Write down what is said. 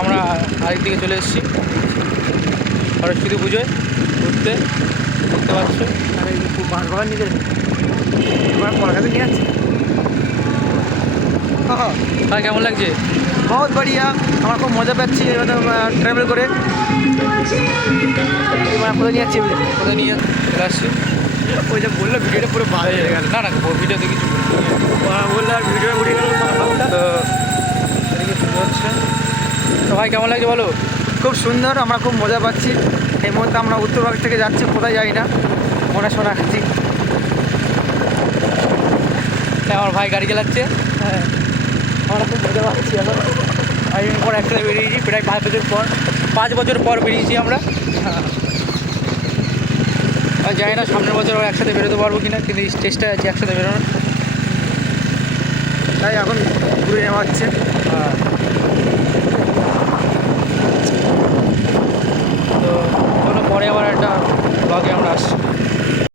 আমরা আরেক দিকে চলে এসেছি সরস্বতী পুজোয় ঘুরতে, দেখতে পাচ্ছ। বারবার নিয়ে এবার কলকাতা নিয়ে যাচ্ছে। ভাই কেমন লাগছে? বহুত বড়িয়া, আমরা খুব মজা পাচ্ছি ট্রাভেল করে। এবার কোথায় নিয়ে যাচ্ছি? কোথায় নিয়ে চলে আসছি? ওই যে বললো ভিডিওটা পুরো ভালো হয়ে গেল। না না, ভিডিওতে কিছু বললো আর ভিডিও উঠে গেল। তো এদিকে শুরু হচ্ছে। তো ভাই কেমন লাগছে বলো? খুব সুন্দর, আমরা খুব মজা পাচ্ছি। এই মুহূর্তে আমরা উত্তরভাগ থেকে যাচ্ছি, কোথায় যাই না, মনে শোনা খাচ্ছি। আমার ভাই গাড়ি চালাচ্ছে। হ্যাঁ, আমরা খুব মজা পাচ্ছি এখন। দিন পর একসাথে বেরিয়েছি, প্রায় 5 বছর পর বেরিয়েছি আমরা। আর জানি না সামনের বছর আবার একসাথে বেরোতে পারবো কিনা, কিন্তু এই চেষ্টা আছে একসাথে বেরোনোর। তাই এখন ঘুরে নেওয়া হচ্ছে। তো চলো পরে আবার একটা ব্লগে আমরা আসছি।